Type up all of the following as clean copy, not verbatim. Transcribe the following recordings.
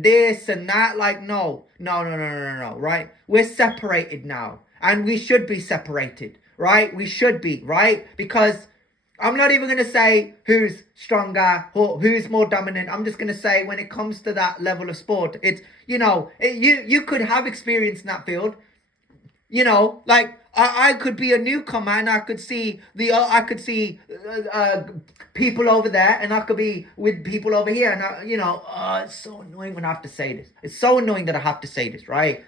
this and that. Like, no, right? We're separated now, and we should be separated, right? We should be, right? Because I'm not even going to say who's stronger or who's more dominant. I'm just going to say when it comes to that level of sport, it's, you could have experience in that field. Like I could be a newcomer and I could see people over there, and I could be with people over here, and it's so annoying when I have to say this. It's so annoying that I have to say this, right?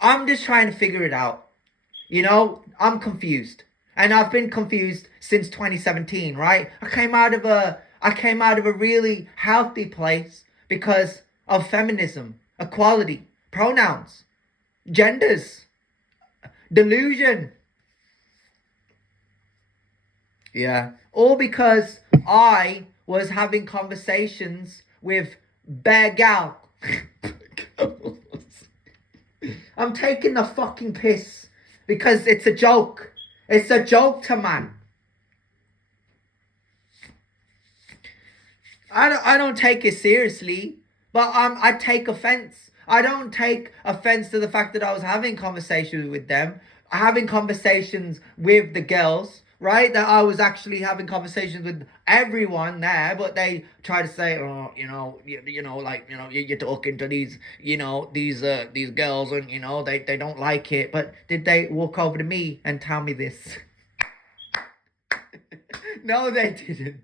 I'm just trying to figure it out. I'm confused. And I've been confused since 2017, right? I came out of a really healthy place because of feminism, equality, pronouns, genders, delusion. Yeah. All because I was having conversations with bare gal. I'm taking the fucking piss because it's a joke. It's a joke to man. I don't take it seriously, but I take offense. I don't take offense to the fact that I was having conversations with them, having conversations with the girls, right? That I was actually having conversations with everyone there, but they try to say, oh, you're talking to these girls, and they don't like it. But did they walk over to me and tell me this? No, they didn't.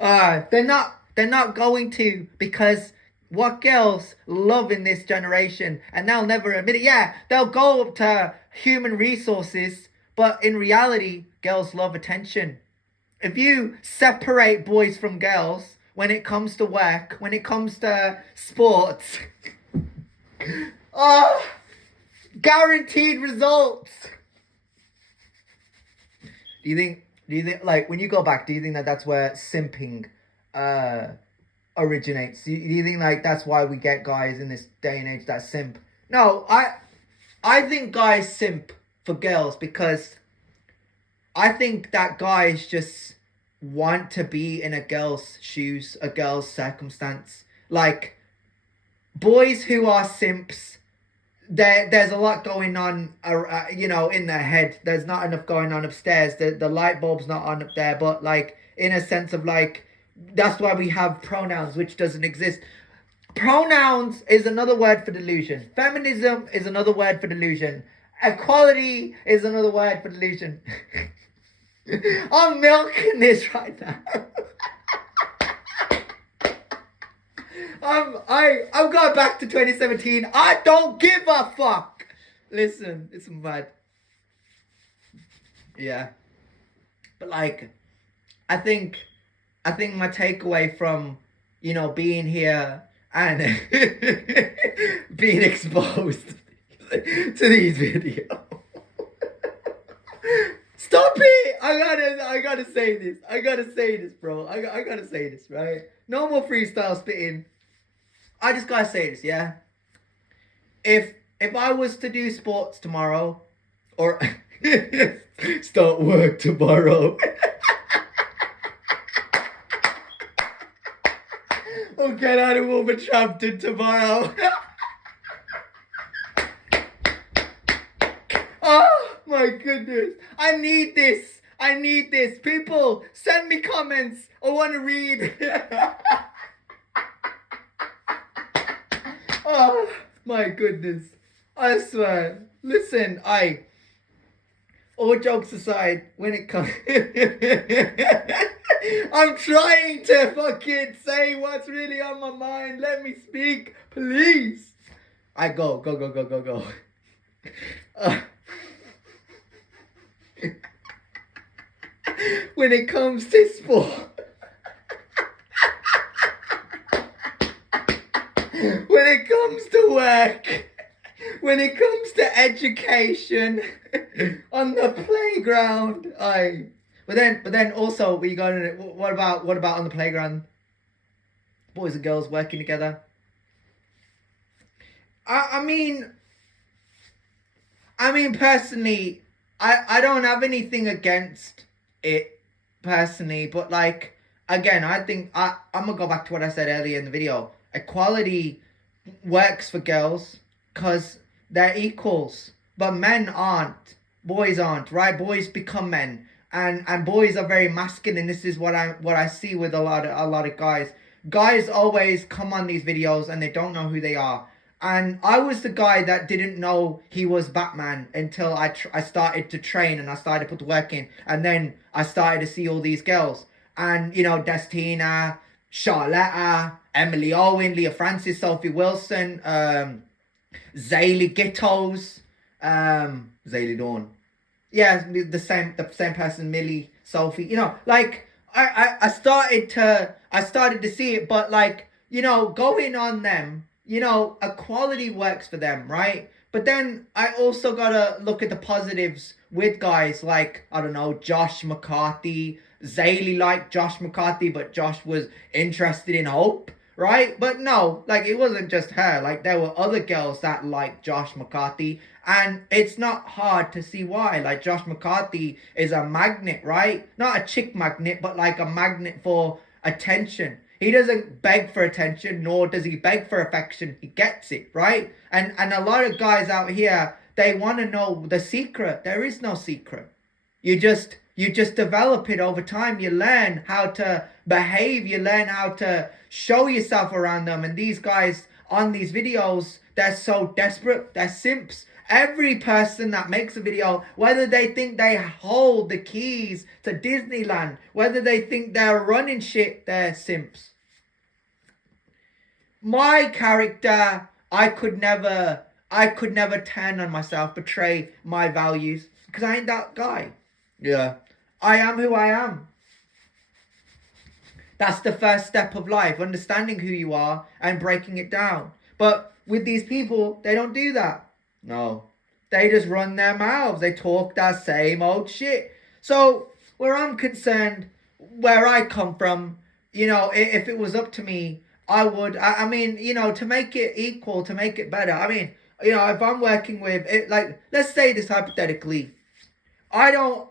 They're not going to, because what girls love in this generation, and they'll never admit it. Yeah, they'll go up to human resources, but in reality, girls love attention. If you separate boys from girls when it comes to work, when it comes to sports, guaranteed results. Do you think, like, when you go back, do you think that that's where simping originates? Do you think, like, that's why we get guys in this day and age that simp? No, I think guys simp for girls because I think that guys just want to be in a girl's shoes, a girl's circumstance. Like, boys who are simps, there's a lot going on, in their head. There's not enough going on upstairs. The light bulb's not on up there, but, like, in a sense of, like, that's why we have pronouns, which doesn't exist. Pronouns is another word for delusion. Feminism is another word for delusion. Equality is another word for delusion. I'm milking this right now. I'm going back to 2017. I don't give a fuck. Listen, it's mad. Yeah. But, like, I think my takeaway from, being here and being exposed to these videos. Stop it! I gotta say this. I gotta say this, bro. I gotta say this, right? No more freestyle spitting. I just gotta say this, yeah? If I was to do sports tomorrow, or start work tomorrow, or get out of Wolverhampton tomorrow. Oh my goodness. I need this. People, send me comments. I want to read. Oh my goodness. I swear. Listen, all jokes aside, when it comes... I'm trying to fucking say what's really on my mind. Let me speak, please. Go. When it comes to sport, when it comes to work, when it comes to education, on the playground, But then also we got in it. What about on the playground? Boys and girls working together. I mean personally, I don't have anything against it personally, but, like, again, I think I'm gonna go back to what I said earlier in the video. equality works for girls because they're equals, but men aren't. Boys aren't, right? Boys become men, and boys are very masculine. This is what I see with a lot of guys. Guys always come on these videos and they don't know who they are. And I was the guy that didn't know he was Batman until I started to train and I started to put the work in. And then I started to see all these girls. And, you know, Destina, Charlotta, Emily Owen, Leah Francis, Sophie Wilson, Zaylee Gittos, Zaylee Dawn. Yeah, the same person, Millie, Sophie. You know, like, I started to see it, but, like, you know, going on them, you know, equality works for them, right? But then I also gotta look at the positives with guys like, I don't know, Josh McCarthy. Zaylee liked Josh McCarthy, but Josh was interested in Hope, right? But no, like, it wasn't just her. Like, there were other girls that liked Josh McCarthy, and it's not hard to see why. Like, Josh McCarthy is a magnet, right? Not a chick magnet, but like a magnet for attention. He doesn't beg for attention, nor does he beg for affection. He gets it, right? And a lot of guys out here, they want to know the secret. There is no secret. You just develop it over time. You learn how to behave. You learn how to show yourself around them. And these guys on these videos, they're so desperate. They're simps. Every person that makes a video, whether they think they hold the keys to Disneyland, whether they think they're running shit, they're simps. My character, I could never turn on myself, betray my values, because I ain't that guy. Yeah. I am who I am. That's the first step of life, understanding who you are and breaking it down. But with these people, they don't do that. No. They just run their mouths. They talk that same old shit. So, where I'm concerned, where I come from, you know, if it was up to me, I would, I mean, you know, to make it equal, to make it better. I mean, you know, if I'm working with, like, let's say this hypothetically. I don't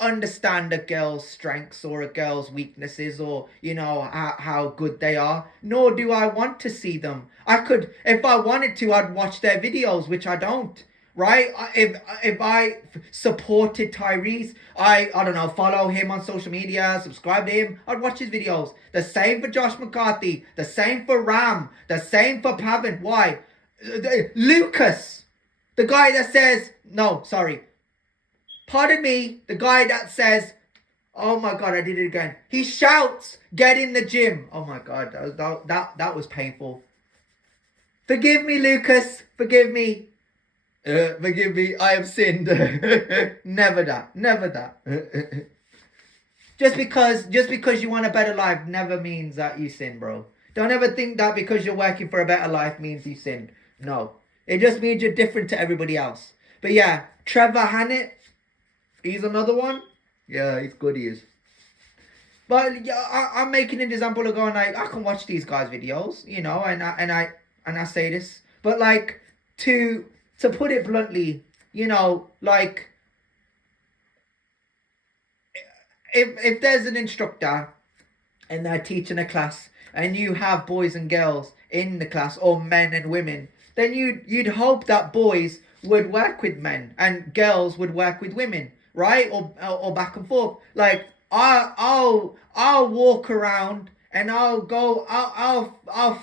understand a girl's strengths or a girl's weaknesses, or, you know, how good they are, nor do I want to see them. I could, if I wanted to, I'd watch their videos, which I don't, right? If I supported Tyrese, I don't know, follow him on social media, subscribe to him, I'd watch his videos. The same for Josh McCarthy, the same for Ram, the same for Pavan. Why? Lucas, the guy that says, no, sorry, pardon me, the guy that says, oh my God, I did it again. He shouts, get in the gym. Oh my God, that was painful. Forgive me, Lucas. Forgive me. Forgive me, I have sinned. Never that. Just because you want a better life never means that you sin, bro. Don't ever think that because you're working for a better life means you sinned. No. It just means you're different to everybody else. But yeah, Trevor Hannett, he's another one. Yeah, he's good, he is. But yeah, I'm making an example of going like, I can watch these guys' videos, you know, and I say this, but like, to put it bluntly, you know, like, if there's an instructor and they're teaching a class and you have boys and girls in the class, or men and women, then you'd hope that boys would work with men and girls would work with women, right? Or back and forth. Like, I'll walk around and I'll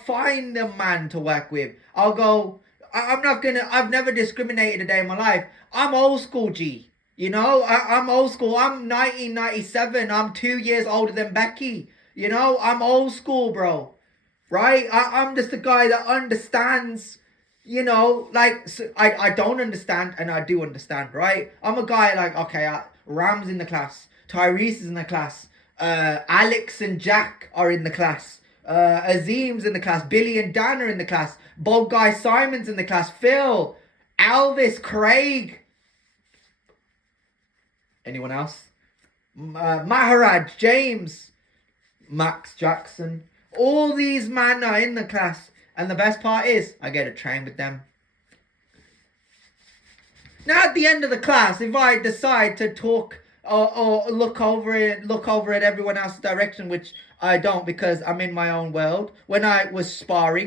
find a man to work with. I'll go, I've never discriminated a day in my life. I'm old school, G. You know, I'm old school. I'm 1997. I'm 2 years older than Becky. You know, I'm old school, bro. Right? I'm just a guy that understands, you know, like, so I don't understand and I do understand, right? I'm a guy like, okay, Ram's in the class. Tyrese is in the class. Alex and Jack are in the class. Azim's in the class. Billy and Dan are in the class. Bob Guy Simon's in the class. Phil, Elvis, Craig. Anyone else? Maharaj, James, Max Jackson. All these men are in the class. And the best part is, I get to train with them. Now at the end of the class, if I decide to talk or look over at everyone else's direction, which I don't, because I'm in my own world. When I was sparring,